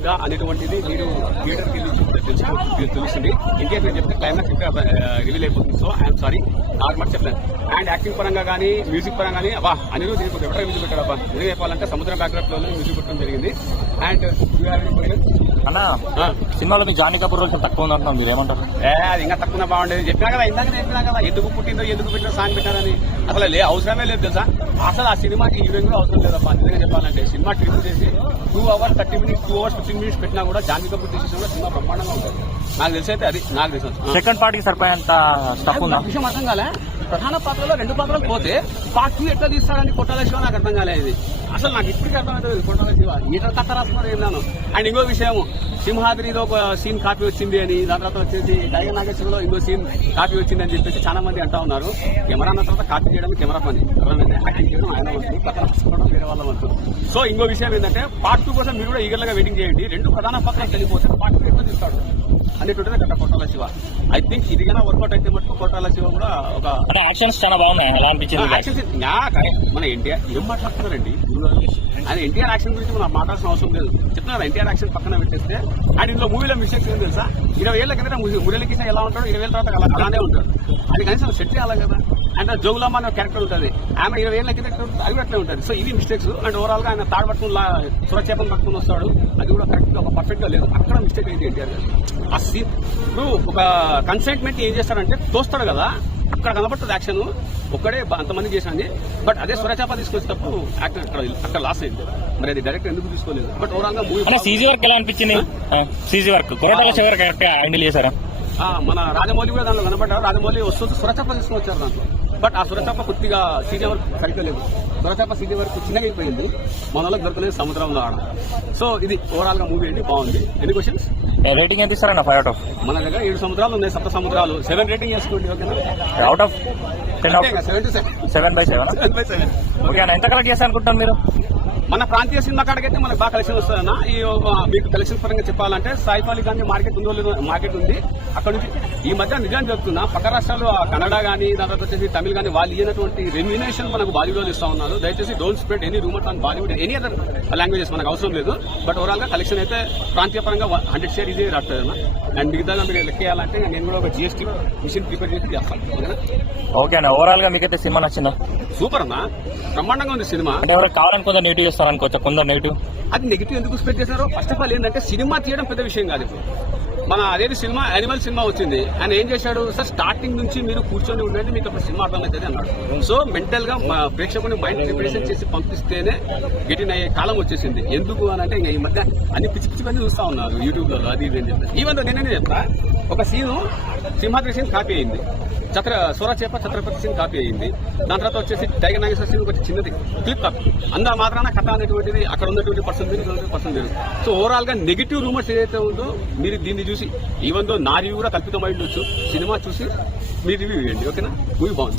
లేదా అనేటువంటిది మీరు థియేటర్కి వెళ్ళి చూస్తే తెలుస్తుంది. ఇంకేం నేను చెప్తే క్లైమాక్స్ ఇంకా రివీల్ అయిపోతుంది. సో ఐఎమ్ సారీ, నాకు మాట చెప్పలేదు. అండ్ యాక్టింగ్ పరంగా కానీ మ్యూజిక్ పరంగా కానీ అబ్బా అనిరుద్ధ్ దీనికి ఎవరైనా మ్యూజిక్ పెట్టాడు అబ్బా. నిజం చెప్పాలంటే సముద్రం బ్యాక్గ్రౌండ్ లో మ్యూజిక్ పెట్టడం జరిగింది. అండ్ అన్న సినిమాలో మీ జానీ కపూర్ రోజు తక్కువ ఉందంటున్నాం, మీరు ఏమంటారు? అది ఇంకా తక్కువ బాగుండేది. చెప్పినా కదా, ఇందాక చెప్పినా కదా, ఎందుకు పుట్టిందో ఎందుకు పెట్టిన సాంగ్ పెట్టారని అసలు అవసరమే లేదు తెలుసా. అసలు ఆ సినిమాకి హీరోయిన్ కూడా అవసరం లేదబ్బా. నిజంగా చెప్పాలంటే సినిమా ట్రిప్ చేసి 2 hours 30 minutes 2 hours 15 minutes పెట్టినా కూడా జానీ కపూర్ తీసేసిన కూడా సినిమా బ్రహ్మాండంగా ఉంటుంది. నాకు తెలిసి అయితే అది నాకు తెలిసి సెకండ్ పార్ట్ కి సరిపోయేంత స్టఫ్ ఉందా? విషయం అర్థం కాలే. ప్రధాన పాత్రలో 2 పాత్రలు పోతే పార్ట్ 2 ఎట్లా తీస్తాడని కొట్టాల శివ నాకు అర్థం కాలేదు. అసలు నాకు ఇప్పటికీ అర్థమవుతుంది కొట్టాల శివ ఈత కథ రాస్తున్నారు ఏమన్నాను. అండ్ ఇంకో విషయం, సింహాద్రిలో ఒక సీన్ కాపీ వచ్చింది అని, దాని తర్వాత వచ్చేసి టైగర్ నాగేశ్వరలో ఇంకో సీన్ కాపీ వచ్చింది అని చెప్పేసి చాలా మంది అంటా ఉన్నారు. కెమెరా అన్న తర్వాత కాపీ చేయడం కెమెరా పని, అర్థమైంది. యాక్టింగ్ చేయడం ఆయన వంతు, కథ రాసుకోవడం వేరే వాళ్ళ వంతు. సో ఇంకో విషయం ఏంటంటే పార్ట్ 2 కోసం మీరు కూడా ఈగర్గా వెయిటింగ్ చేయండి. 2 ప్రధాన పాత్రలు చనిపోతే పార్ట్ 2 ఎట్లా తీస్తాడు అనేటువంటిది కదా కొట్టాల శివ. ఐ థింక్ ఇది కన్నా వర్కౌట్ అయితే మటుకు కొట్టాల శివ కూడా ఒక యాక్షన్స్ చాలా బాగున్నాయి. అలా అనిపించింది. మన ఎన్టీఆర్ ఏం మాట్లాడుతున్నారండి ఆయన ఎన్టీఆర్ యాక్షన్ గురించి మనం మాట్లాడాల్సిన అవసరం లేదు. చెప్తున్నారు ఎన్టీఆర్ యాక్షన్ పక్కన పెట్టేస్తే. అండ్ ఇందులో మూవీలో మిస్టేక్స్ ఏం తెలుసా, 20 ఏళ్ల కింద మురళీకృష్ణ ఎలా ఉంటాడు, 20 ఏళ్ళ తర్వాత అలానే ఉంటాడు. అది కనీసం సెట్ చేయాలి కదా. అండ్ జోగులామ అనే క్యారెక్టర్ ఉంటుంది, ఆమె 20 ఏళ్ల కింద అది కూడా అట్లే ఉంటుంది. సో ఇది మిస్టేక్స్. అండ్ ఓవరాల్ గా ఆయన తాడు పట్టుకుని సురచేపను పట్టుకుని వస్తాడు, అది కూడా కరెక్ట్ గా ఒక పర్ఫెక్ట్ గా లేదు. అక్కడ మిస్టేక్ అయింది ఎన్టీఆర్ గారు. ఆ సీన్ ఇప్పుడు ఒక కన్సెంట్మెంట్ ఏం చేస్తాడంటే తోస్తాడు కదా, అక్కడ కనబడుతుంది యాక్షన్ ఒక్కడే అంతమంది చేసింది. బట్ అదే స్వరచాప తీసుకొచ్చేటప్పుడు యాక్టర్ అక్కడ లాస్ అయింది. మరి అది డైరెక్ట్ ఎందుకు తీసుకోలేదు. బట్ ఓవరాల్ గా మూవీ సీజీ వర్క్ ఎలా అనిపించింది? సీజీ వర్క్ హ్యాండిల్ చేశారా? మన రాజమౌళి కూడా దాంట్లో కనబడ్డారు. రాజమౌళి వస్తుంది సురచాప తీసుకుని వచ్చారు దాంట్లో. బట్ ఆ సురచాప కొద్దిగా సీజీ వర్క్ సరిగ్గా లేదు. సురచాప సీజీ వర్క్ చిన్నగా అయిపోయింది. మన వాళ్ళకి దొరకలేదు సముద్రంలో ఆడ. సో ఇది ఓవరాల్ గా మూవీ ఏంటి బాగుంది. ఎన్ని క్వశ్చన్స్? రేటింగ్ ఎంత ఇస్తారన్న 5 out of? మన దగ్గర 7 సముద్రాలు ఉన్నాయి, 7 సముద్రాలు. 7 రేటింగ్ చేసుకోండి. ఓకేనా? Out of 7/7. ఓకే అన్న, ఎంత కలెక్ట్ చేస్తా అనుకుంటాను మీరు? మన ప్రాంతీయ సినిమా కాడికైతే మనకు బాగా కలెక్షన్ వస్తుందన్న. ఈ మీకు కలెక్షన్ పరంగా చెప్పాలంటే సాయిపాలి గాంధీ మార్కెట్ మార్కెట్ ఉంది. అక్కడ నుంచి ఈ మధ్య నిజాన్ని చెప్తున్నా, పక్క రాష్ట్రాలు కన్నడ కానీ దాని తర్వాత వచ్చేసి తమిళ కానీ వాళ్ళు ఇచ్చినటువంటి రెమ్యునేషన్ మనకు బాలీవుడ్ ఇస్తా ఉన్నారు. దయచేసి don't spread any rumours on Bollywood any other languages, మనకు అవసరం లేదు. బట్ ఓవరాల్ గా కలెక్షన్ అయితే ప్రాంతీయ పరంగా 100 షేర్ ఇదే రాస్తుంది. అండ్ మిగతా మీరు లెక్కేయాలంటే నేను కూడా ఒక జిఎస్టీ మిషన్ ప్రిపేర్ చేసి చేస్తాను. ఓకేనా? ఓకే అన్న, ఓవరాల్ గా మీకైతే సినిమా నచ్చిందా? సూపర్ అన్న, బ్రహ్మాండంగా ఉంది సినిమా. అంటే ఎవరికి కావాలని కొందరు నెగిటివ్ చేస్తారనుకోవచ్చు, కొందరు నెగిటివ్. అది నెగిటివ్ ఎందుకు స్ప్రెడ్ చేశారో ఫస్ట్ ఆఫ్ ఆల్ ఏంటంటే సినిమా తీయడం పెద్ద విషయం కాదు. ఇప్పుడు మన అదేది సినిమా యానిమల్ సినిమా వచ్చింది, ఆయన ఏం చేశాడు సార్, స్టార్టింగ్ నుంచి మీరు కూర్చొని ఉండండి మీకు అప్పుడు సినిమా అర్థమవుతుంది అన్నాడు. సో మెంటల్ గా ప్రేక్షకుని మైండ్ ప్రిపరేషన్ చేసి పంపిస్తేనే గెటిన్ అయ్యే కాలం వచ్చేసింది. ఎందుకు అని అంటే ఇంకా ఈ మధ్య అన్ని పిచ్చి పిచ్చి పని చూస్తా ఉన్నారు యూట్యూబ్ లో, అది ఇది అని చెప్తా. ఈవెన్ నేనే చెప్తా, ఒక సీను సింహాద్రి సీన్ కాపీ అయింది, సూరచేప ఛత్రపతి సీన్ కాపీ అయింది, దాని తర్వాత వచ్చేసి టైగర్ నాగేశ్వర సీన్ ఒక చిన్నది క్లిప్ కాపీ. అందా మాత్రాన కథ అనేటువంటిది అక్కడ ఉన్నటువంటి పర్సన్ లేదు. సో ఓవరాల్ గా నెగిటివ్ రూమర్స్ ఏదైతే ఉందో మీరు దీన్ని చూసి, ఈవెన్ దో నా రివ్యూ కూడా కల్పితమై ఉండొచ్చు, సినిమా చూసి మీరు రివ్యూ ఇవ్వండి. ఓకేనా? మూవీ బాగుంది.